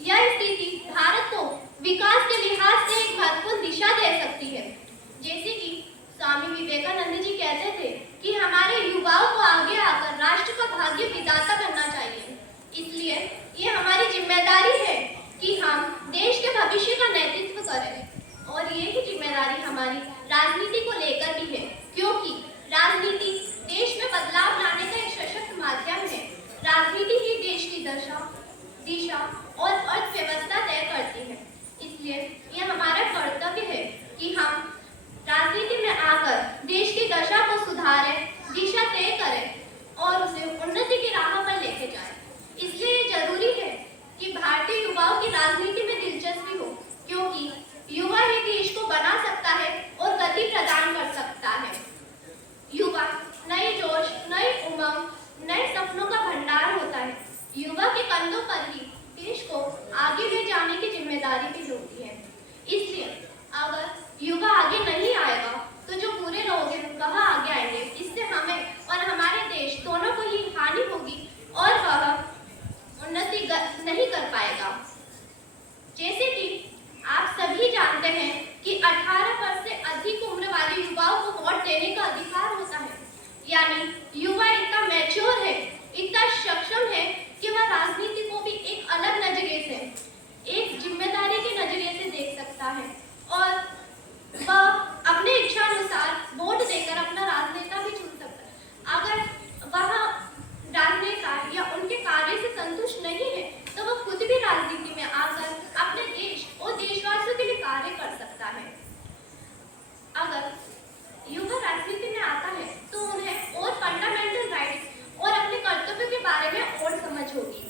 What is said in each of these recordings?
यह स्थिति भारत को विकास के लिहाज से एक महत्वपूर्ण दिशा दे सकती है। जैसे कि स्वामी विवेकानंद जी कहते थे कि हमारे युवाओं को आगे आकर राष्ट्र का भाग्य विधाता बनना चाहिए। इसलिए ये हमारी जिम्मेदारी है कि हम देश के भविष्य का नेतृत्व करें और ये ही जिम्मेदारी हमारी राजनीति को लेकर भी है, क्योंकि राजनीति देश में बदलाव लाने का एक सशक्त माध्यम है। राजनीति ही देश की दिशा और अर्थव्यवस्था तय करती है। इसलिए यह हमारा कर्तव्य है कि हम राजनीति में आकर देश की दशा को सुधारें, दिशा तय करें और उसे उन्नति की राह पर लेके जाएं। इसलिए ये जरूरी है कि भारतीय युवाओं की राजनीति में दिलचस्पी हो, क्योंकि युवा ही देश को बना सकता है और गति प्रदान कर सकता है। युवा नए जोश, नई उमंग, नए सपनों का भंडार होता है। युवा के कंधों पर ही देश को आगे ले जाने की जिम्मेदारी भी होती है। इसलिए अगर युवा आगे नहीं आएगा तो जो पूरे लोग हैं वह आगे आएंगे। इससे हमें और हमारे देश दोनों को ही हानि होगी और वह उन्नति नहीं कर पाएगा। जैसे कि आप सभी जानते हैं कि 18 वर्ष से अधिक उम्र वाले युवाओं को वोट देने का अधिकार होता है। यानी युवा इतना मैच्योर है, इतना सक्षम है कि वह राजनीति को भी एक अलग नजरिए से, एक जिम्मेदारी के नजरिए से देख सकता है और वह अपने इच्छा अनुसार वोट देकर अपना राजनेता भी चुन सकता है। अगर वह राजनेता या उनके कार्य से संतुष्ट नहीं है तो वह खुद भी राजनीति में आकर अपने देश और देशवासियों के लिए कार्य कर सकता है। अगर युवा राजनीति में आता है तो उन्हें और फंडामेंटल राइट्स और अपने कर्तव्यों के बारे में और समझ होगी।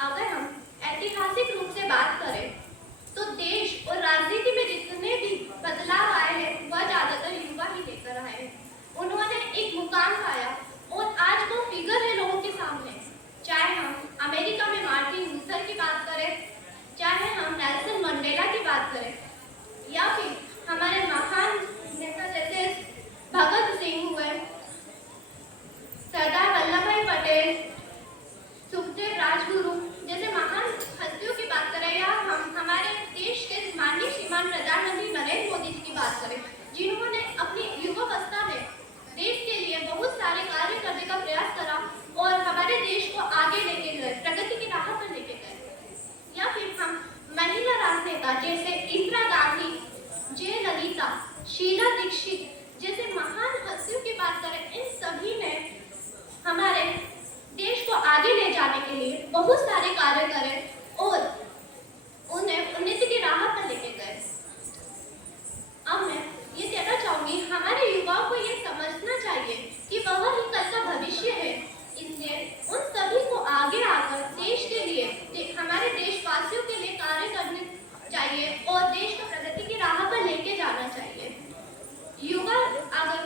अगर हम ऐतिहासिक रूप से बात करें तो देश और राजनीति में जितने भी बदलाव आए हैं वह ज्यादातर युवा ही लेकर आए हैं। उन्होंने एक मुकाम पाया और आज वो फिगर है लोगों के सामने। चाहे हम अमेरिका में मार्टिन लूथर की बात करें, चाहे हम नेल्सन मंडेला की बात करें, या फिर हमारे महान नेता जैसे भगत सिंह हुए, सरदार वल्लभ भाई पटेल, सुखदेव राजगुरु जैसे महान हस्तियों की बात करें, या हम हमारे देश के माननीय श्रीमान प्रधानमंत्री नरेंद्र मोदी जी की बात करें, जिन्होंने अपनी युवावस्था में देश के लिए बहुत सारे कार्य करने का प्रयास करा और हमारे देश को आगे लेके गए, प्रगति की राह पर लेके गए। या फिर हम महिला राजनेता जैसे इंदिरा गांधी, जयललिता, शीला दीक्षित जैसे महान हस्तियों की बात करें, इन सभी ने हमारे देश को आगे ले जाने के लिए बहुत सारे कार्य करे और उन्हें उन्नति की राह पर लेके गए। अब मैं ये कहना चाहूंगी, हमारे युवाओं को ये समझना चाहिए कि वह ही कल का भविष्य है। इसलिए उन सभी को आगे आकर देश के लिए, हमारे देशवासियों के लिए कार्य करने चाहिए और देश को प्रगति की राह पर लेके जाना चाहिए। युवा अगर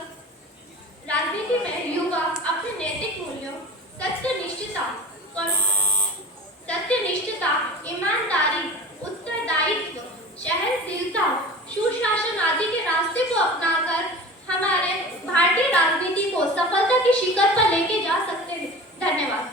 राजनीति में युवा अपने नैतिक मूल्यों, सत्यनिष्ठता, ईमानदारी, उत्तरदायित्व, सहनशीलता, सुशासन आदि के रास्ते को अपनाकर हमारे भारतीय राजनीति को सफलता की शिखर पर लेके जा सकते हैं। धन्यवाद।